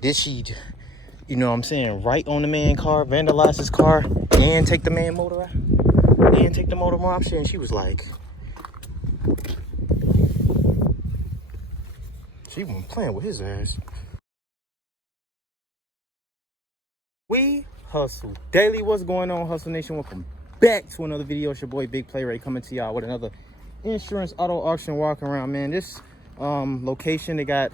Did she, you know what I'm saying, right on the man car, vandalize his car, and take the man motor out? And take the motor option? And she was like, she wasn't playing with his ass. We hustle daily. What's going on, Hustle Nation? Welcome back to another video. It's your boy Big Play Ray coming to y'all with another insurance auto auction walk around, man. This location, they got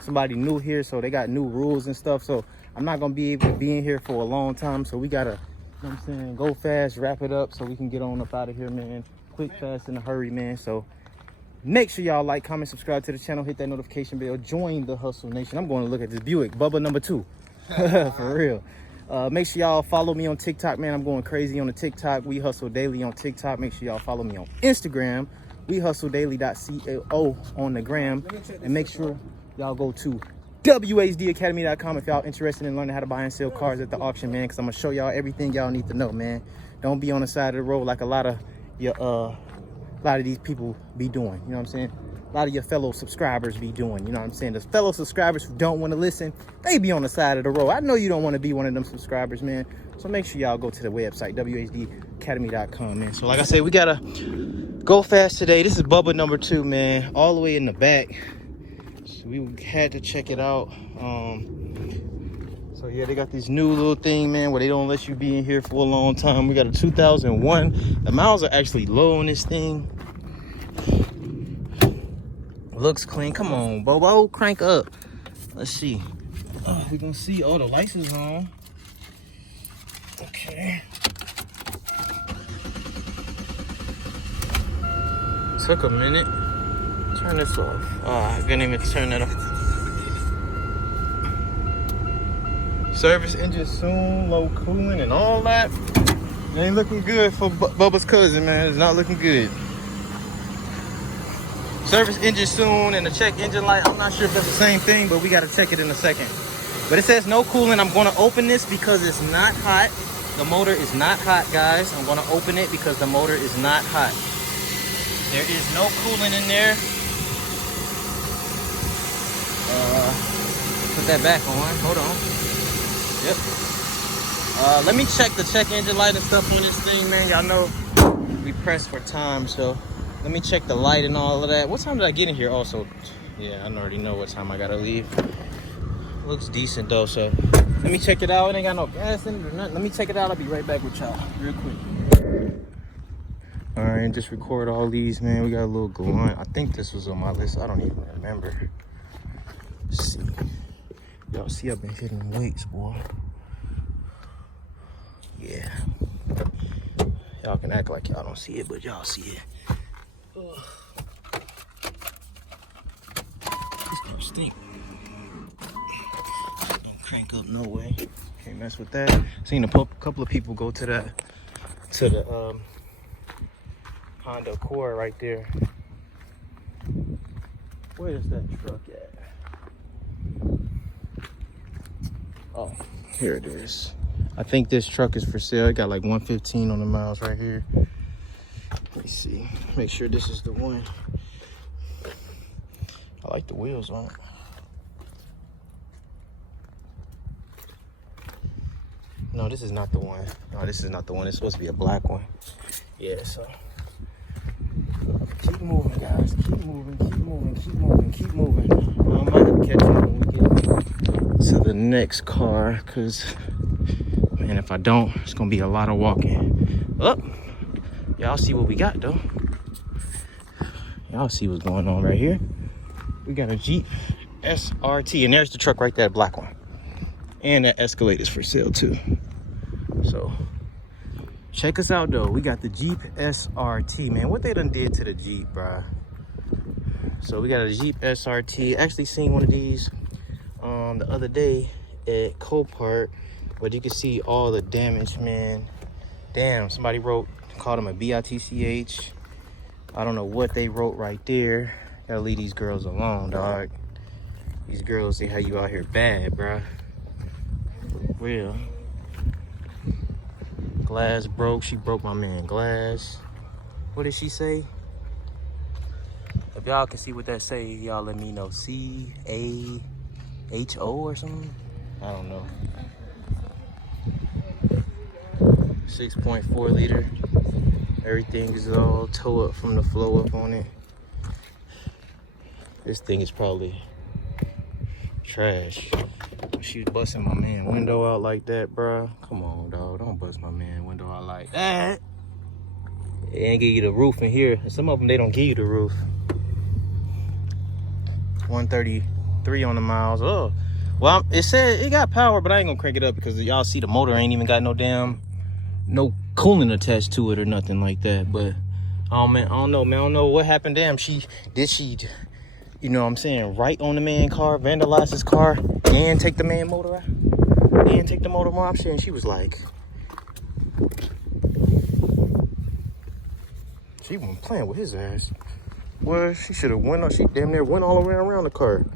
somebody new here, so they got new rules and stuff, so I'm not gonna be able to be in here for a long time, so we gotta, you know what I'm saying, go fast, wrap it up so we can get on up out of here, man. Quick, fast, in a hurry, man. So make sure y'all like, comment, subscribe to the channel, hit that notification bell, join the Hustle Nation. I'm going to look at this Buick, Bubba number 2. For real. Make sure y'all follow me on TikTok, man. I'm going crazy on the TikTok. We Hustle Daily on TikTok. Make sure y'all follow me on Instagram. wehustledaily.co on the gram. And make sure y'all go to wehustledaily.com if y'all interested in learning how to buy and sell cars at the auction, man, because I'm going to show y'all everything y'all need to know, man. Don't be on the side of the road like a lot of these people be doing, you know what I'm saying? A lot of your fellow subscribers be doing, you know what I'm saying? The fellow subscribers who don't want to listen, they be on the side of the road. I know you don't want to be one of them subscribers, man. So make sure y'all go to the website, wehustledaily.com, man. So like I said, we gotta go fast today. This is Bubba number 2, man, all the way in the back. So we had to check it out. So yeah, they got this new little thing, man, where they don't let you be in here for a long time. We got a 2001. The miles are actually low on this thing. Looks clean. Come on, Bobo, crank up. Let's see. Oh, we gonna see. Oh, the lights is on. Okay. Took a minute. Turn this off. I couldn't even turn that off. Service engine soon, low cooling and all that. It ain't looking good for Bubba's cousin, man. It's not looking good. Service engine soon and the check engine light. I'm not sure if that's the same thing, but we got to check it in a second. But it says no cooling. I'm going to open this because it's not hot. The motor is not hot, guys. I'm going to open it because the motor is not hot. There is no cooling in there. Put that back on. Hold on. Yep. Let me check the check engine light and stuff on this thing, man. Y'all know we press for time, so let me check the light and all of that. What time did I get in here? Also, yeah, I already know what time I gotta leave. Looks decent though, so let me check it out. It ain't got no gas in it or nothing. Let me check it out. I'll be right back with y'all real quick. All right, just record all these, man. We got a little gallant. I think this was on my list. I don't even remember. Let's see. Y'all see I've been hitting weights, boy. Yeah. Y'all can act like y'all don't see it, but y'all see it. This gonna stink. Don't crank up no way. Can't mess with that. Seen a couple of people go to the Honda Accord right there. Where is that truck at? Oh, here it is. I think this truck is for sale. It got like 115 on the miles right here. Let me see. Make sure this is the one. I like the wheels on it. No, this is not the one. No, this is not the one. It's supposed to be a black one. Yeah, so keep moving, guys. Keep moving, keep moving, keep moving, keep moving. I might have to catch up when we get to the next car, because, man, if I don't, it's going to be a lot of walking. Up. Y'all see what we got, though. Y'all see what's going on right here. We got a Jeep SRT, and there's the truck right there, black one. And that Escalade is for sale, too. So, check us out, though. We got the Jeep SRT, man. What they done did to the Jeep, bruh. So, we got a Jeep SRT. Actually seen one of these the other day at Copart, but you can see all the damage, man. Damn, somebody called him a bitch. I don't know what they wrote right there. Gotta leave these girls alone, dog. These girls, they have you out here bad, bruh. For real. Glass broke. She broke my man glass. What did she say? If y'all can see what that say, y'all let me know. C-A-D-D-A-L. HO or something. I don't know. 6.4 liter. Everything is all toe up from the flow up on it. This thing is probably trash. She was busting my man window out like that, bro. Come on, dog. Don't bust my man window out like that. They ain't give you the roof in here. Some of them, they don't give you the roof. 133 on the miles. Oh, well, it said it got power, but I ain't gonna crank it up because y'all see the motor ain't even got no coolant attached to it or nothing like that. But oh man, I don't know, man. I don't know what happened. Damn, she, you know what I'm saying, right on the man car, vandalize his car, and take the man motor out, and take the motor option. And she was like, she wasn't playing with his ass. Well, she should have went. She damn near went all the way around the car.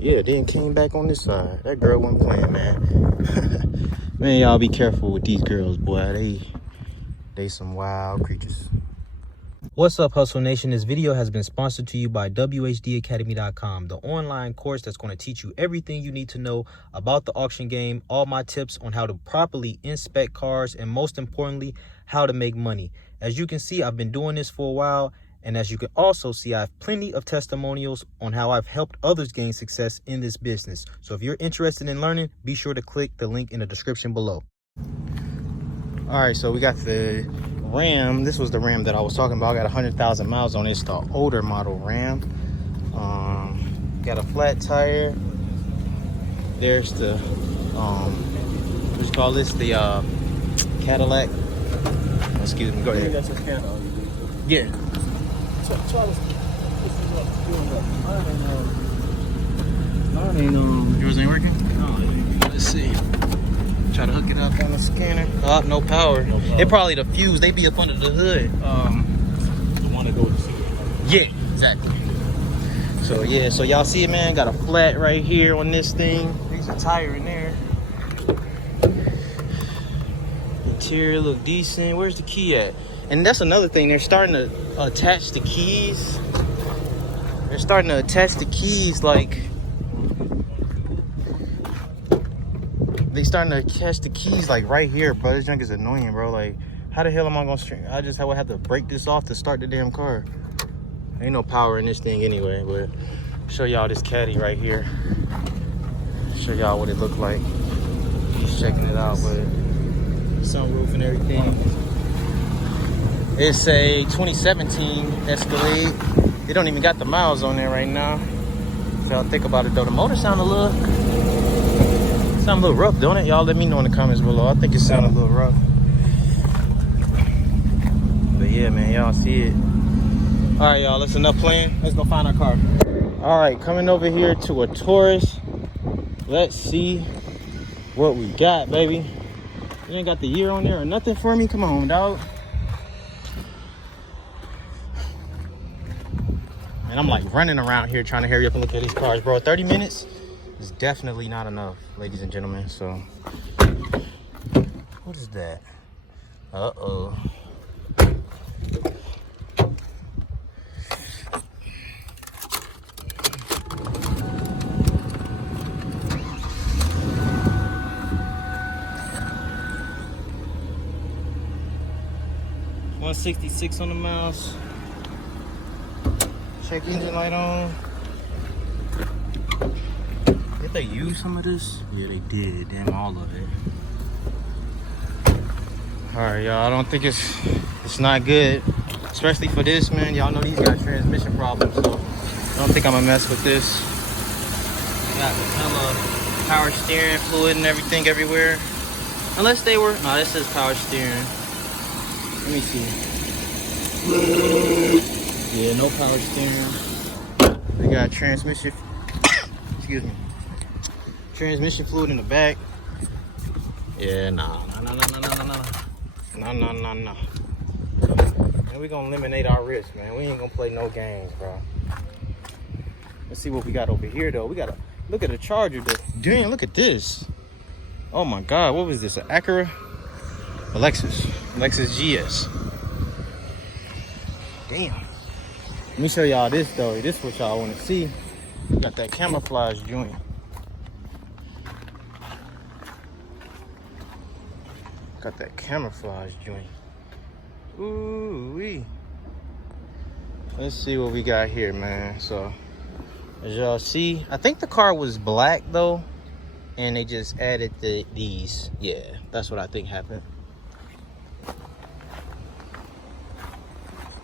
Yeah, then came back on this side. That girl wasn't playing, man. Man, y'all be careful with these girls, boy. They some wild creatures. What's up, Hustle Nation? This video has been sponsored to you by wehustledaily.com, the online course that's going to teach you everything you need to know about the auction game, all my tips on how to properly inspect cars, and most importantly, how to make money. As you can see, I've been doing this for a while, and as you can also see, I have plenty of testimonials on how I've helped others gain success in this business. So if you're interested in learning, be sure to click the link in the description below. All right, so we got the Ram. This was the Ram that I was talking about. I got 100,000 miles on it. It's the older model Ram. Got a flat tire. There's the what you call this? The Cadillac. Excuse me. Go ahead. That's a Cadillac. Yeah. Yours ain't working? No. Let's see. Try to hook it up on the scanner. Oh, no power. No power. It probably the fuse. They be up under the hood. The one that goes to see. Yeah, exactly. So yeah, so y'all see it, man. Got a flat right here on this thing. There's a tire in there. Interior look decent. Where's the key at? And that's another thing. They're starting to attach the keys. They're starting to attach the keys like. They starting to catch the keys like right here, bro. This junk is annoying, bro. Like, how the hell am I gonna string? I would have to break this off to start the damn car. Ain't no power in this thing anyway, but show y'all this caddy right here. Show y'all what it looked like. He's checking it out, but sunroof and everything. It's a 2017 Escalade. They don't even got the miles on there right now. So y'all think about it though. The motor sound a little rough, don't it? Y'all let me know in the comments below. I think it sounded a little rough. But yeah, man, y'all see it. All right, y'all, that's enough playing. Let's go find our car. All right, coming over here to a Taurus. Let's see what we got, baby. You ain't got the year on there or nothing for me? Come on, dog. And I'm like running around here trying to hurry up and look at these cars, bro. 30 minutes is definitely not enough, ladies and gentlemen. So, what is that? Uh-oh. $166 on the miles. Check engine light on. Did they use some of this? Yeah, they did. Damn, all of it. All right, y'all. I don't think it's not good, especially for this, man. Y'all know these got transmission problems, so I don't think I'm gonna mess with this. Got hella power steering fluid and everything everywhere. Unless they were. No, this is power steering. Let me see. Yeah, no power steering. They got transmission. Excuse me. Transmission fluid in the back. Yeah, nah. And we gonna eliminate our risk, man. We ain't gonna play no games, bro. Let's see what we got over here, though. We gotta look at the Charger. Damn, look at this. Oh my God, what was this? An Acura? A Lexus GS. Damn. Let me show y'all this though. This is what y'all want to see. Got that camouflage joint. Got that camouflage joint. Ooh wee. Let's see what we got here, man. So, as y'all see, I think the car was black though, and they just added these. Yeah, that's what I think happened.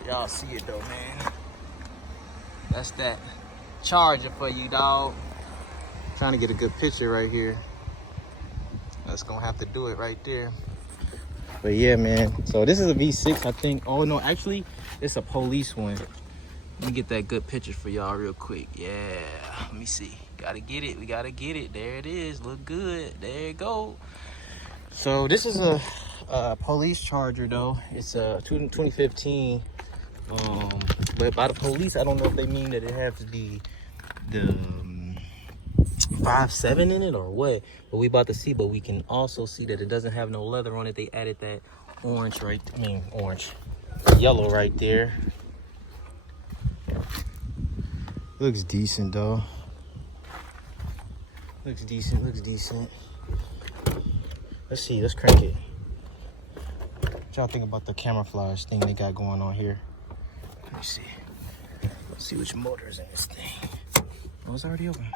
Y'all see it though, man. That's that Charger for you, dog. Trying to get a good picture right here. That's gonna have to do it right there. But yeah, man. So this is a V6, I think. Oh no, actually, it's a police one. Let me get that good picture for y'all real quick. Yeah, let me see. Gotta get it. We gotta get it. There it is. Look good. There it go. So this is a police Charger though. It's a 2015. But by the police, I don't know if they mean that it has the 5.7 in it or what. But we about to see. But we can also see that it doesn't have no leather on it. They added that yellow right there. Looks decent though. Looks decent. Let's see. Let's crank it. What y'all think about the camouflage thing they got going on here? Let me see. Let's see which motor is in this thing. Oh, it's already open.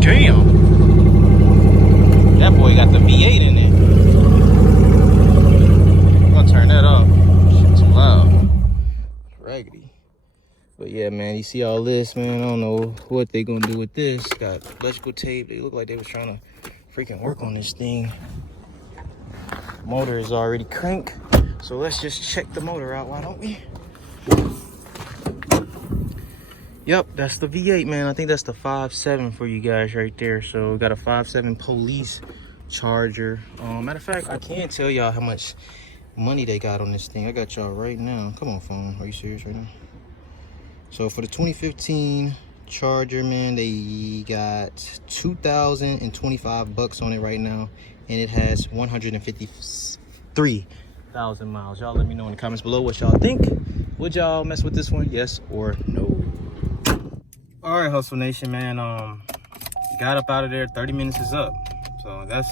Damn! That boy got the V8 in it. I'm gonna turn that off. Shit too loud. Raggedy. But yeah, man, you see all this, man. I don't know what they gonna do with this. Got electrical tape. They look like they was trying to freaking work on this thing. Motor is already cranked. So let's just check the motor out, why don't we? Yep, that's the V8, man. I think that's the 5.7 for you guys right there. So we got a 5.7 police Charger. Matter of fact, I can't tell y'all how much money they got on this thing. I got y'all right now. Come on, phone. Are you serious right now? So for the 2015 Charger, man, they got $2,025 on it right now, and it has 153,000 miles. Y'all let me know in the comments below what y'all think. Would y'all mess with this one? Yes or no? All right, Hustle Nation, man. Got up out of there. 30 minutes is up. So that's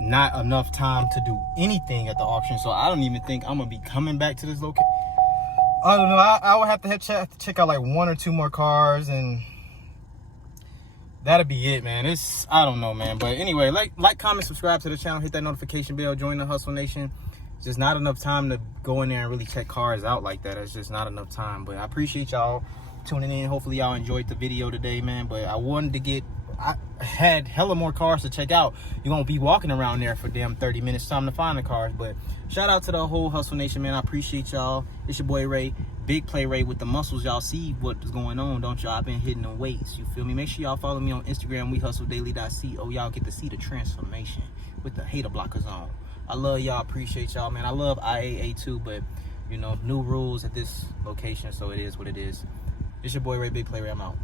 not enough time to do anything at the auction. So I don't even think I'm gonna be coming back to this location. I don't know. I would have to check out like 1 or 2 more cars, and that'll be it, man. I don't know, man. But anyway, like, comment, subscribe to the channel, hit that notification bell, join the Hustle Nation. It's just not enough time to go in there and really check cars out like that. It's just not enough time. But I appreciate y'all tuning in. Hopefully y'all enjoyed the video today, man. But I had hella more cars to check out. You won't be walking around there for damn 30 minutes. Time to find the cars. But shout out to the whole Hustle Nation, man. I appreciate y'all. It's your boy Ray. Big Play Ray with the muscles. Y'all see what is going on, don't y'all? I've been hitting the weights. You feel me? Make sure y'all follow me on Instagram, wehustledaily.co. Y'all get to see the transformation with the hater blockers on. I love y'all. Appreciate y'all, man. I love IAA too, but you know, new rules at this location, so it is what it is. It's your boy Ray, Big Play Ray. I'm out.